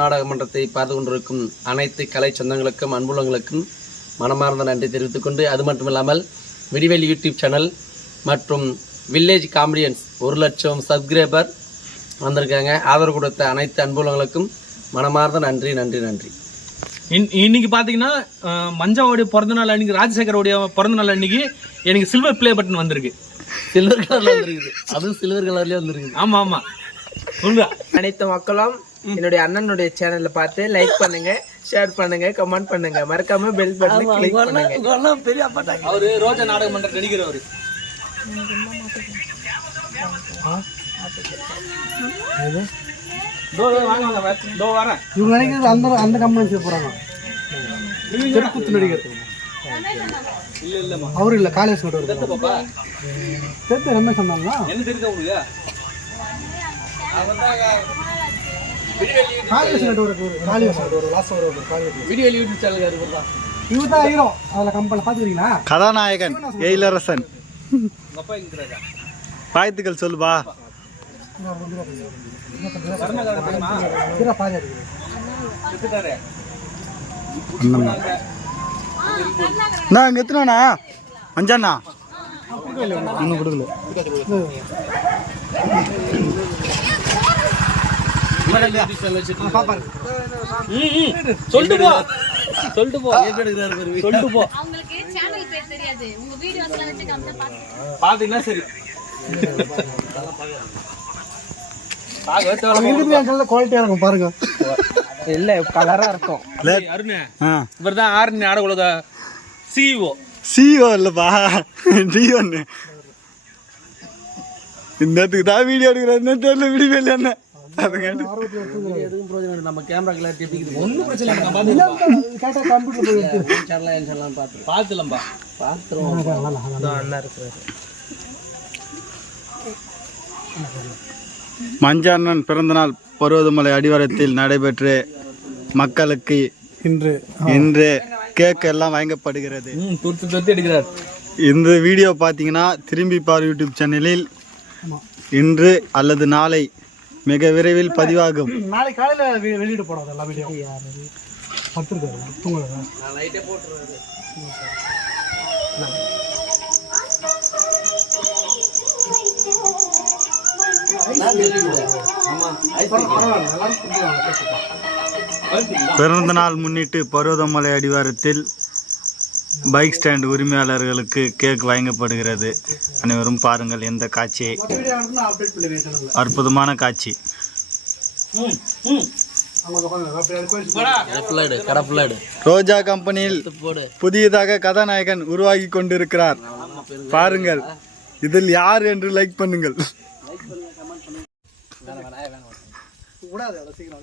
நாடக மன்றத்தை பார்த்து கொண்டிருக்கும் அனைத்து கலை சொந்தங்களுக்கும் அன்புள்ளங்களுக்கும் மனமார்ந்த நன்றி தெரிவித்துக் கொண்டு அது மட்டும் இல்லாமல் விடிவெளி யூடியூப் சேனல் மற்றும் வில்லேஜ் காமெடியன்ஸ் ஒரு லட்சம் சப்ஸ்கிரைபர் வந்திருக்காங்க. ஆதரவு கொடுத்த அனைத்து அன்புள்ளங்களுக்கும் மனமார்ந்த நன்றி நன்றி நன்றி. இன்- இன்னைக்கு பாத்தீங்கன்னா அஹ், மஞ்சாவுடைய பிறந்த நாள் அன்னைக்கு ராஜசேகரோடைய பிறந்த நாள் அன்னைக்கு எனக்கு சில்வர் ப்ளே பட்டன் வந்திருக்கு. சில்வர் கலர்ல வந்திருக்குது. அதுவும் சில்வர் கலர்லயே வந்திருக்குது. ஆமா ஆமா. சொல்லுடா அனைத்து மக்களும் என்னுடைய அண்ணனுடைய சேனல்ல பார்த்து லைக் பண்ணுங்க ஷேர் பண்ணுங்க கமெண்ட் பண்ணுங்க. மறக்காம பெல் பட்டன் கிளிக் பண்ணுங்க. பெரிய அப்பாட்டாங்க. அவரு ரோஜா நாடக மன்ற நடிகர் அவரு. தோ, தோ, வாங்க, வாங்க, வா. தோ வரேன். இவங்க நினைக்கிறது அந்த அந்த கம்பெனி போறாங்க. தெருக்குத்து நடிகர். அவரு இல்ல காலேஜ்? தெரிஞ்ச ரமேஷ் சொன்னாங்களா என்ன தெரியுதா உங்களுக்கு? காலேஜ் நடுவர் காலேஜ் நடுவர் லாஸ்ட் ஒரு காலேஜ் வீடியோ யூடியூப் சேனல் இவர் தான் இவர் தான் ஹீரோ அதுல கம்பெனி பாத்துக்கிறீங்களா கதாநாயகன் எயிலரசன்? வாழ்த்துக்கள் சொல்லுபா. நான் எத்தனா அஞ்சாண்ணா? இன்னும் கொடுக்கல. சொல்லிட்டு போ. சொல்லிட்டு போ. எடுக்கிறாரு பாரு. சொல்லிட்டு போ. அவங்களுக்கு சேனல் பேர் தெரியாது. உங்க வீடியோஸ் எல்லாம் வச்சு காமிச்சா பாத்து பாத்தீங்கன்னா சரி. குவாலிட்டியா இருக்கும் பாருங்க. இல்ல கலரா இருக்கும். அருண். இவர் தான் ஆறு நாடக உலக சிஇஓ சிஓ இல்லைப்பா. டி ஒன்று இந்த தான் வீடியோ எடுக்கிறாருன்னு தெரியல வீடியோ இல்லை என்ன நம்ம கேமரா கிளாரிட்டி எப்படி இருக்குது ஒன்றும் பிரச்சனை இல்லை. நான் பார்த்து கேட்டா கம்ப்யூட்டர் போய் எடுத்து சேனலாம் என் சேனலாம் பார்த்து பார்த்துலம்பா பார்த்துருவோம் அண்ணா இருக்கிறாரு. மஞ்சாண்ணன் பிறந்தநாள் பருவதமலை அடிவாரத்தில் நடைபெற்று மக்களுக்கு இன்று இன்று கேக் எல்லாம் வழங்கப்படுகிறது எடுக்கிறார். இந்த வீடியோ பார்த்தீங்கன்னா திரும்பி பார் யூடியூப் சேனலில் இன்று அல்லது நாளை மிக விரைவில் பதிவாகும். நாளைக்கு காலையில வெளியிட போடாது எல்லா வீடியோ. பத்திருக்காரு தூங்குறாரு நான் லைட்டே போட்டுருவாரு பிறந்த நாள் முன்னிட்டு பருவதமலை அடிவாரத்தில் பைக் ஸ்டாண்ட் உரிமையாளர்களுக்கு கேக் வழங்கப்படுகிறது. அனைவரும் பாருங்கள் இந்த காட்சியை அற்புதமான காட்சி. ரோஜா கம்பெனியில் புதியதாக கதாநாயகன் உருவாகி கொண்டிருக்கிறார். பாருங்கள் இதில் யார் என்று லைக் பண்ணுங்கள். கூடாது அவ்வளோ சீக்கிரம்